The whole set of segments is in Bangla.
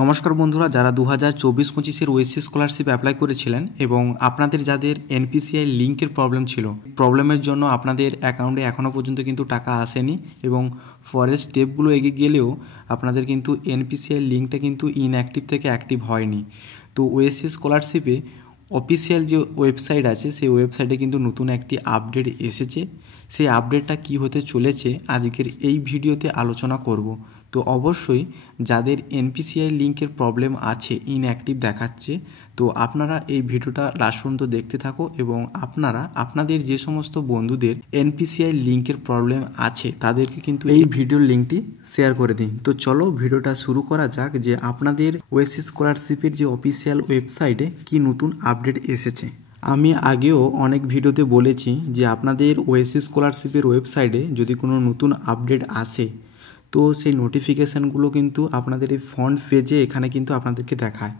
নমস্কার বন্ধুরা, যারা 2024-25 ওএসসি স্কলারশিপ অ্যাপ্লাই করেছিলেন এবং আপনাদের যাদের এনপিসিআই লিঙ্কের প্রবলেম ছিল, প্রবলেমের জন্য আপনাদের অ্যাকাউন্টে এখনও পর্যন্ত কিন্তু টাকা আসেনি এবং পরের স্টেপগুলো এগিয়ে গেলেও আপনাদের কিন্তু এনপিসিআই লিঙ্কটা কিন্তু ইনঅ্যাক্টিভ থেকে অ্যাক্টিভ হয়নি। তো ওএসসি স্কলারশিপে অফিসিয়াল যে ওয়েবসাইট আছে সেই ওয়েবসাইটে কিন্তু নতুন একটি আপডেট এসেছে। সেই আপডেটটা কী হতে চলেছে আজকের এই ভিডিওতে আলোচনা করব। তো অবশ্যই যাদের এনপিসিআই লিঙ্কের প্রবলেম আছে, ইনঅ্যাক্টিভ দেখাচ্ছে, তো আপনারা এই ভিডিওটা লাস্ট পর্যন্ত দেখতে থাকো এবং আপনারা আপনাদের যে সমস্ত বন্ধুদের এনপিসিআই লিঙ্কের প্রবলেম আছে তাদেরকে কিন্তু এই ভিডিওর লিঙ্কটি শেয়ার করে দিন। তো চলো ভিডিওটা শুরু করা যাক যে আপনাদের ওএসসি স্কলারশিপের যে অফিসিয়াল ওয়েবসাইটে কি নতুন আপডেট এসেছে। আমি আগেও অনেক ভিডিওতে বলেছি যে আপনাদের ওএসসি স্কলারশিপের ওয়েবসাইটে যদি কোনো নতুন আপডেট আসে তো সেই নোটিফিকেশানগুলো কিন্তু আপনাদের এই ফ্রন্ট পেজে এখানে কিন্তু আপনাদেরকে দেখায়।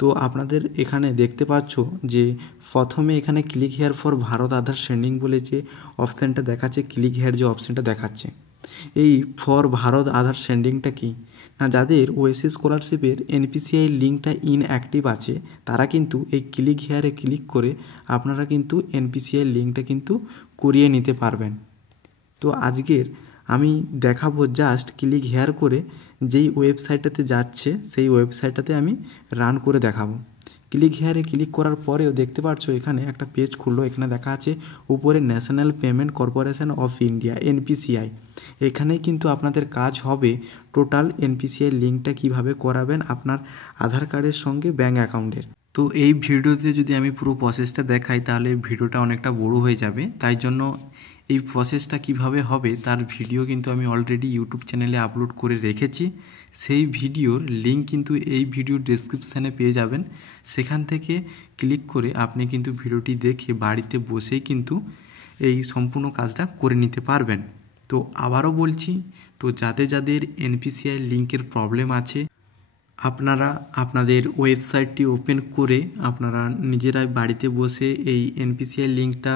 তো আপনাদের এখানে দেখতে পাচ্ছ যে প্রথমে এখানে click here for Bharat Aadhaar sending বলে যে অপশানটা দেখাচ্ছে, ক্লিক হেয়ার যে অপশানটা দেখাচ্ছে, এই ফর ভারত আধার সেন্ডিংটা কি না, যাদের ওএসসি স্কলারশিপের এনপিসিআই লিঙ্কটা ইনঅ্যাক্টিভ আছে তারা কিন্তু এই ক্লিক হেয়ারে ক্লিক করে আপনারা কিন্তু এনপিসিআই লিঙ্কটা কিন্তু করিয়ে নিতে পারবেন। তো আজকের আমি দেখাবো জাস্ট ক্লিক হেয়ার করে যেই ওয়েবসাইটটাতে যাচ্ছে সেই ওয়েবসাইটটাতে আমি রান করে দেখাবো। ক্লিক হেয়ারে ক্লিক করার পরেও দেখতে পাচ্ছ এখানে একটা পেজ খুললো, এখানে দেখা আছে উপরে national payment corporation of India NPCI. এখানে কিন্তু আপনাদের কাজ হবে টোটাল এনপিসিআই লিঙ্কটা কিভাবে করাবেন আপনার আধার কার্ডের সঙ্গে ব্যাঙ্ক অ্যাকাউন্টের। তো এই ভিডিওতে যদি আমি পুরো প্রসেসটা দেখাই তাহলে ভিডিওটা অনেকটা বড় হয়ে যাবে, তাই জন্য এই প্রসেসটা কিভাবে হবে তার ভিডিও কিন্তু আমি অলরেডি ইউটিউব চ্যানেলে আপলোড করে রেখেছি। সেই ভিডিওর লিঙ্ক কিন্তু এই ভিডিওর ডেসক্রিপশানে পেয়ে যাবেন। সেখান থেকে ক্লিক করে আপনি কিন্তু ভিডিওটি দেখে বাড়িতে বসেই কিন্তু এই সম্পূর্ণ কাজটা করে নিতে পারবেন। তো আবারও বলছি, তো যাদের যাদের এনপিসিআই লিঙ্কের প্রবলেম আছে আপনারা আপনাদের ওয়েবসাইটটি ওপেন করে আপনারা নিজেরাই বাড়িতে বসে এই এনপিসিআই লিঙ্কটা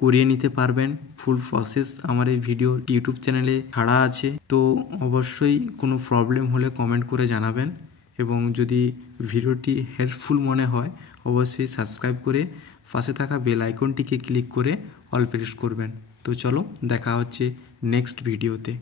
করিয়ে নিতে পারবেন। ফুল প্রসেস আমার এই ভিডিও ইউটিউব চ্যানেলে ছাড়া আছে। তো অবশ্যই কোনো প্রবলেম হলে কমেন্ট করে জানাবেন এবং যদি ভিডিওটি হেল্পফুল মনে হয় অবশ্যই সাবস্ক্রাইব করে পাশে থাকা বেল আইকনটিকে ক্লিক করে অল প্রেস করবেন। তো চলো দেখা হচ্ছে নেক্সট ভিডিওতে।